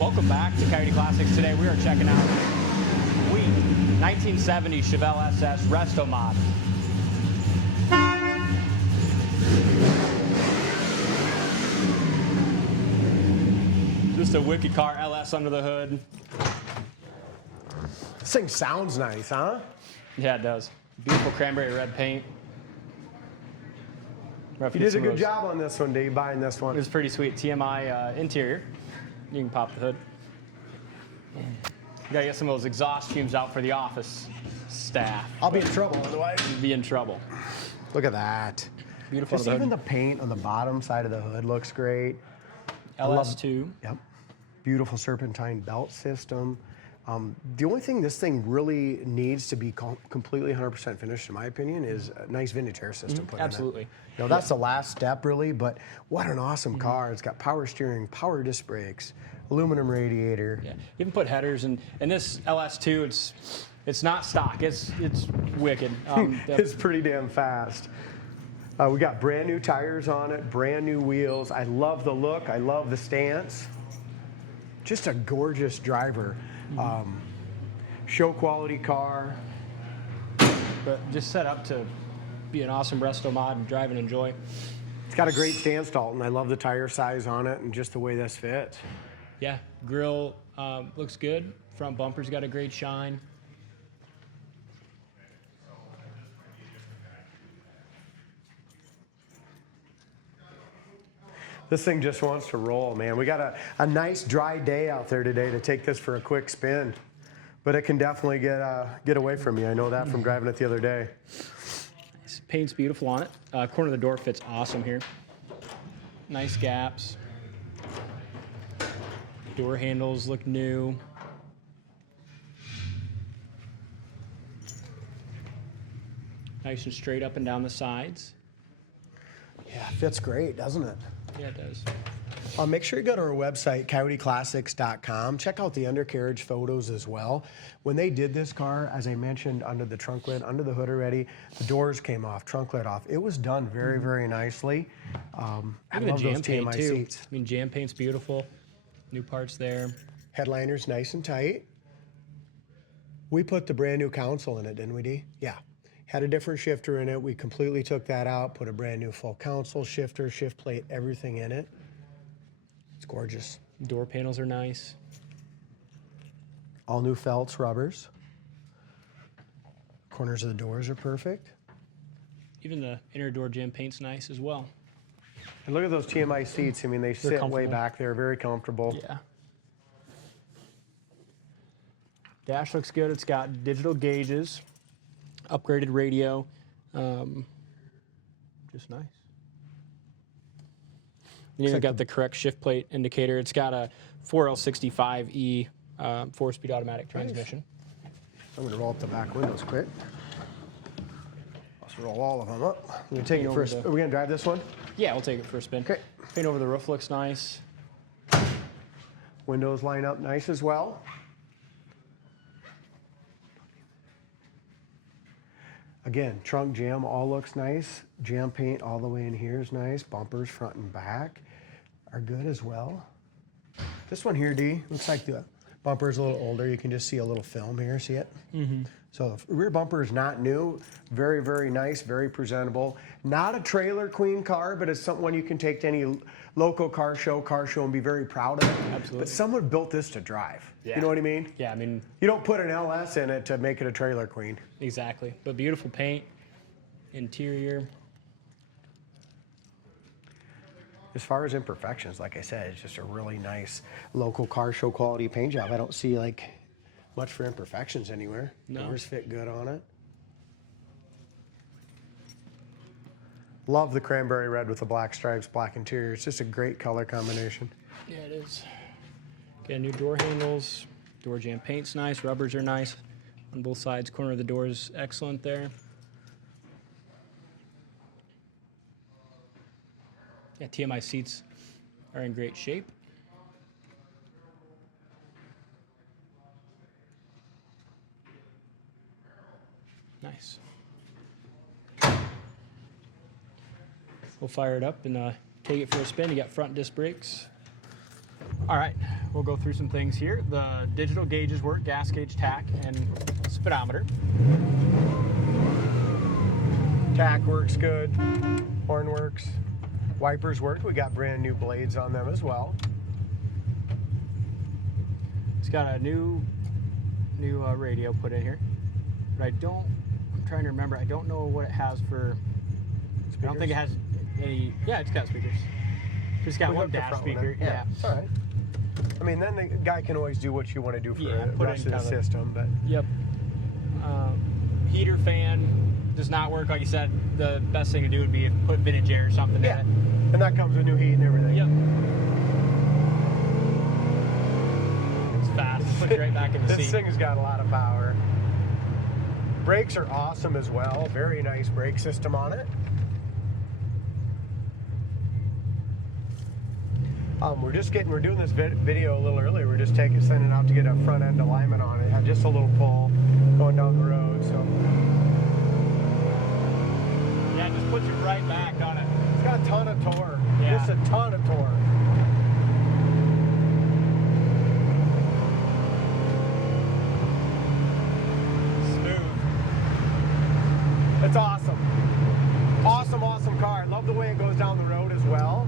Welcome back to Coyote Classics. Today we are checking out Sweet 1970 Chevelle SS Restomod. Just a wicked car, LS under the hood. This thing sounds nice, huh? Yeah, it does. Beautiful cranberry red paint. You did a good job on this one, Dave, buying this one. It was pretty sweet. TMI interior. You can pop the hood. You gotta get some of those exhaust fumes out for the office staff. I'll be in trouble otherwise. You'd be in trouble. Look at that. Beautiful. Just even the paint on the bottom side of the hood looks great. LS2. Yep. Beautiful serpentine belt system. The only thing this thing really needs to be completely 100% finished, in my opinion, is a nice vintage air system put in it. Absolutely. You know, that's the last step, really, but what an awesome car. It's got power steering, power disc brakes, aluminum radiator. Yeah, you can put headers, and this LS2, it's not stock. It's wicked. It's pretty damn fast. We got brand new tires on it, brand new wheels. I love the look. I love the stance. Just a gorgeous driver. Show quality car. But just set up to be an awesome resto mod and drive and enjoy. It's got a great stance, Dalton. I love the tire size on it and just the way this fits. Yeah, grill looks good. Front bumper's got a great shine. This thing just wants to roll, man. We got a nice dry day out there today to take this for a quick spin. But it can definitely get away from you. I know that from driving it the other day. Paint's beautiful on it. Corner of the door fits awesome here. Nice gaps. Door handles look new. Nice and straight up and down the sides. Yeah, fits great, doesn't it? Yeah, it does. Make sure you go to our website, coyoteclassics.com. Check out the undercarriage photos as well. When they did this car, as I mentioned, under the trunk lid, under the hood already, the doors came off, trunk lid off. It was done very, very nicely. I love those TMI seats. I mean, jam paint's beautiful. New parts there. Headliner's nice and tight. We put the brand new console in it, didn't we, Dee? Yeah. Had a different shifter in it. We completely took that out, put a brand new full console, shifter, shift plate, everything in it. It's gorgeous. Door panels are nice. All new felts, rubbers. Corners of the doors are perfect. Even the inner door jam paint's nice as well. And look at those TMI seats. I mean, they sit way back there, very comfortable. Yeah. Dash looks good. It's got digital gauges, upgraded radio. Just nice. You even got the correct shift plate indicator. It's got a 4L65E 4-speed automatic transmission. I'm going to roll up the back windows quick. Let's roll all of them up. We're going to take it first. Are we going to drive this one? Yeah, we'll take it for a spin. Okay. Paint over the roof looks nice. Windows line up nice as well. Again, trunk jam all looks nice. Jam paint all the way in here is nice. Bumpers front and back are good as well. This one here, Dee, looks like the bumper is a little older. You can just see a little film here, see it? Mm-hmm. So the rear bumper is not new. Very, very nice, very presentable. Not a trailer queen car, but it's someone you can take to any local car show, and be very proud of it. Absolutely. But someone built this to drive. Yeah. You know what I mean? Yeah, I mean... You don't put an LS in it to make it a trailer queen. Exactly. But beautiful paint, interior. As far as imperfections, like I said, it's just a really nice local car show quality paint job. I don't see like much for imperfections anywhere. No. Doors fit good on it. Love the cranberry red with the black stripes, black interior. It's just a great color combination. Yeah, it is. Got new door handles. Door jam paint's nice. Rubbers are nice on both sides. Corner of the door is excellent there. Yeah, TMI seats are in great shape. Nice. We'll fire it up and take it for a spin. You got front disc brakes. All right, we'll go through some things here. The digital gauges work, gas gauge, tach, and speedometer. Tach works good. Horn works. Wipers work. We got brand new blades on them as well. It's got a new radio put in here, but I'm trying to remember. I don't know what it has for. Speakers? I don't think it has any. Yeah, it's got speakers. It's got one dash speaker. Yeah. All right. I mean, then the guy can always do what you want to do for the rest of the system. But yep. Heater, fan does not work. Like you said, the best thing to do would be put vintage air or something in it. And that comes with new heat and everything. Yep. It's fast. Puts you right back in the seat. This thing has got a lot of power. Brakes are awesome as well. Very nice brake system on it. We're doing this video a little early. We're just sending it out to get a front end alignment on it. Have just a little pull going down the road. So yeah, it just puts you right back on it. It's got a ton of torque. Yeah. Just a ton of torque. Smooth. It's awesome. Awesome car. I love the way it goes down the road as well.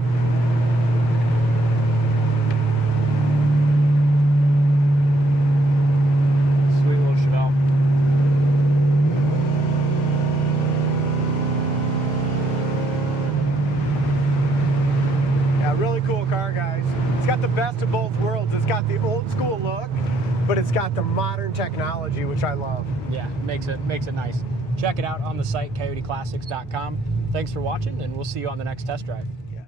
Sweet little Chevelle. Yeah, really cool car, guys. It's got the best of both worlds. It's got the old school look, but it's got the modern technology, which I love. Yeah, makes it nice. Check it out on the site, coyoteclassics.com. Thanks for watching, and we'll see you on the next test drive. Yeah.